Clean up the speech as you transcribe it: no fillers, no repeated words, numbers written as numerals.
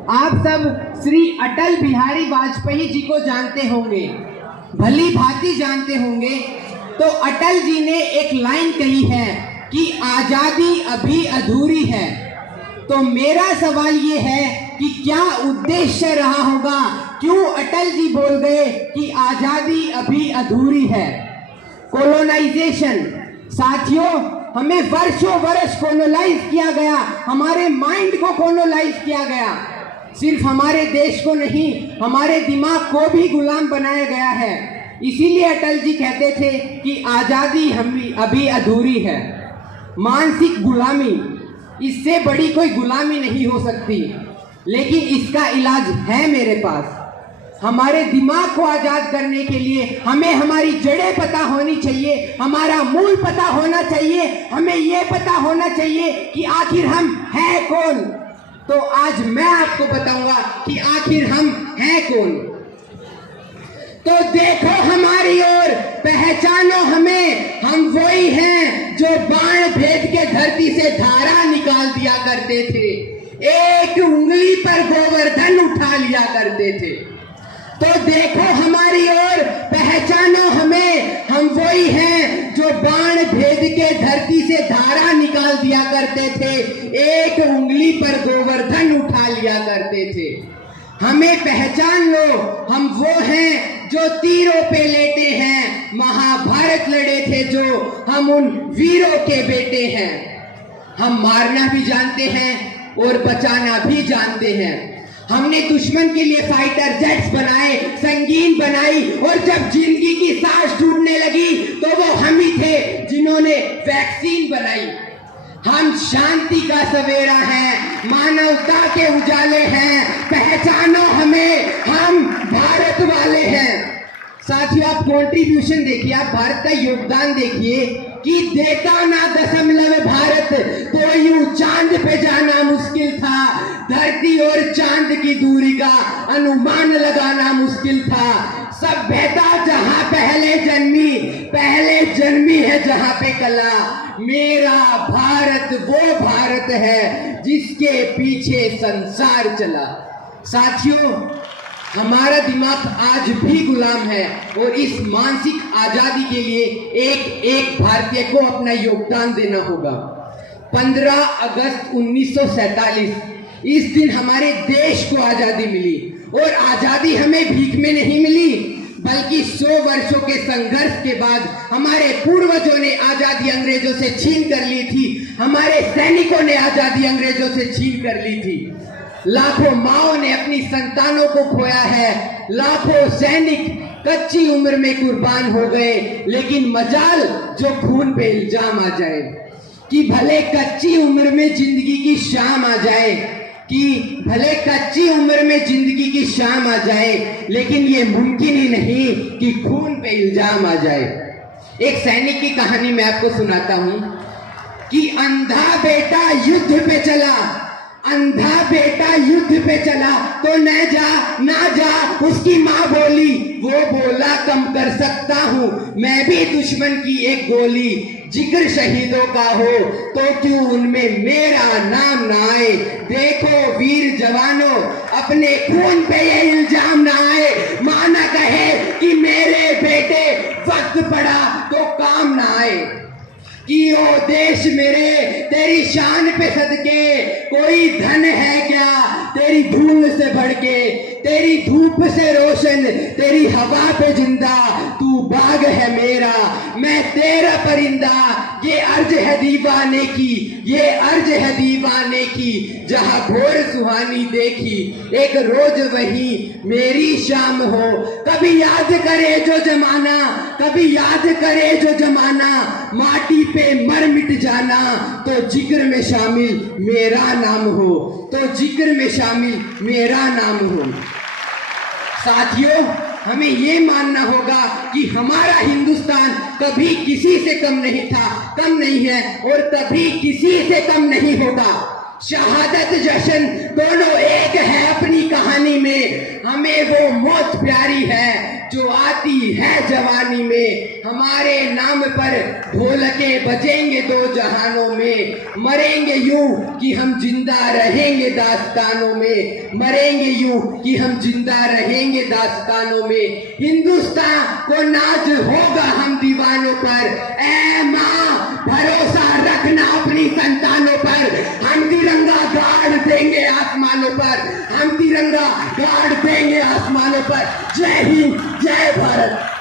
आप सब श्री अटल बिहारी वाजपेयी जी को जानते होंगे, भली भांति जानते होंगे। तो अटल जी ने एक लाइन कही है कि आजादी अभी अधूरी है। तो मेरा सवाल ये है कि क्या उद्देश्य रहा होगा, क्यों अटल जी बोल गए कि आजादी अभी अधूरी है। कोलोनाइजेशन, साथियों, हमें वर्षों वर्ष कोलोनाइज किया गया, हमारे माइंड को कोलोनाइज किया गया। सिर्फ हमारे देश को नहीं, हमारे दिमाग को भी गुलाम बनाया गया है। इसीलिए अटल जी कहते थे कि आजादी अभी अधूरी है। मानसिक गुलामी, इससे बड़ी कोई गुलामी नहीं हो सकती, लेकिन इसका इलाज है मेरे पास। हमारे दिमाग को आजाद करने के लिए हमें हमारी जड़ें पता होनी चाहिए, हमारा मूल पता होना चाहिए। हमें ये पता होना चाहिए कि आखिर हम हैं कौन। तो आज मैं आपको बताऊंगा कि आखिर हम हैं कौन। तो देखो हमारी ओर, पहचानो हमें, हम वही हैं जो बाण भेद के धरती से धारा निकाल दिया करते थे, एक उंगली पर गोवर्धन उठा लिया करते थे। तो देखो हमारी ओर, पहचानो हमें, हम वही हैं जो बाण भेद के धरती से धारा निकाल दिया करते थे, एक उंगली पर गोवर्धन उठा लिया करते थे। हमें पहचान लो, हम वो हैं जो तीरों पे लेटे हैं, महाभारत लड़े थे जो, हम उन वीरों के बेटे हैं। हम मारना भी जानते हैं और बचाना भी जानते हैं। हमने दुश्मन के लिए फाइटर जेट्स बनाए, संगीन बनाई, और जब जिंदगी की सांस टूटने लगी तो वो हम ही थे जिन्होंने वैक्सीन बनाई। हम शांति का सवेरा हैं, मानवता के उजाले हैं, पहचानो हमें, हम भारत वाले हैं। साथियों, आप कंट्रीब्यूशन देखिए, आप भारत का योगदान देखिए कि देता ना दशमलव भारत तो यूं चांद पे जाना मुश्किल था, धरती और चांद की दूरी का अनुमान लगाना मुश्किल था। सभ्यता जहां पहले जन्मी है जहां पे कला, मेरा भारत वो भारत है जिसके पीछे संसार चला। साथियों, हमारा दिमाग आज भी गुलाम है और इस मानसिक आजादी के लिए एक एक भारतीय को अपना योगदान देना होगा। 15 अगस्त 1947 इस दिन हमारे देश को आजादी मिली, और आजादी हमें भीख में नहीं मिली, बल्कि 100 वर्षों के संघर्ष के बाद हमारे पूर्वजों ने आजादी अंग्रेजों से छीन कर ली थी, हमारे सैनिकों ने आजादी अंग्रेजों से छीन कर ली थी। लाखों माओं ने अपनी संतानों को खोया है, लाखों सैनिक कच्ची उम्र में कुर्बान हो गए, लेकिन मजाल जो खून पे इल्जाम आ जाए कि भले कच्ची उम्र में जिंदगी की शाम आ जाए, कि भले कच्ची उम्र में जिंदगी की शाम आ जाए, लेकिन ये मुमकिन ही नहीं कि खून पे इल्जाम आ जाए। एक सैनिक की कहानी मैं आपको सुनाता हूं कि अंधा बेटा युद्ध पे चला, अंधा बेटा युद्ध पे चला तो ना जा उसकी माँ बोली, वो बोला कम कर सकता हूँ मैं भी दुश्मन की एक गोली, जिक्र शहीदों का हो तो क्यों उनमें मेरा नाम ना आए। देखो वीर जवानों, अपने खून पे ये इल्जाम ना आए, माँ ना कहे कि मेरे बेटे वक्त पड़ा तो काम ना आए। कि ओ देश मेरे, तेरी शान पे सदके कोई धन है क्या, तेरी धूल से बढ़ के, तेरी धूप से रोशन, तेरी हवा पे जिंदा, तू बाग है मेरा, मैं तेरा परिंदा। ये अर्ज है दीवाने की, ये अर्ज है दीवाने की, जहां भोर सुहानी देखी, एक रोज वही मेरी शाम हो। कभी याद करे जो जमाना, कभी याद करे जो जमाना, माटी पे मर मिट जाना, तो जिक्र में शामिल मेरा नाम हो, तो जिक्र में शामिल मेरा नाम हो। साथियों, हमें ये मानना होगा कि हमारा हिंदुस्तान कभी किसी से कम नहीं था, कम नहीं है, और कभी किसी से कम नहीं होगा। शहादत जश्न दोनों एक है अपनी कहानी कुर्बानी में, हमें वो मौत प्यारी है जो आती है जवानी में। हमारे नाम पर ढोलके बजेंगे दो जहानों में, मरेंगे यूं कि हम जिंदा रहेंगे दास्तानों में, मरेंगे यूं कि हम जिंदा रहेंगे दास्तानों में। हिंदुस्तान को नाज होगा हम दीवानों पर, ऐ माँ भरोसा रखना अपनी संतानों पर। हम तिरंगा गाड़ देंगे आसमानों पर, हम तिरंगा गाड़ देंगे आसमानों पर। जय हिंद, जय भारत।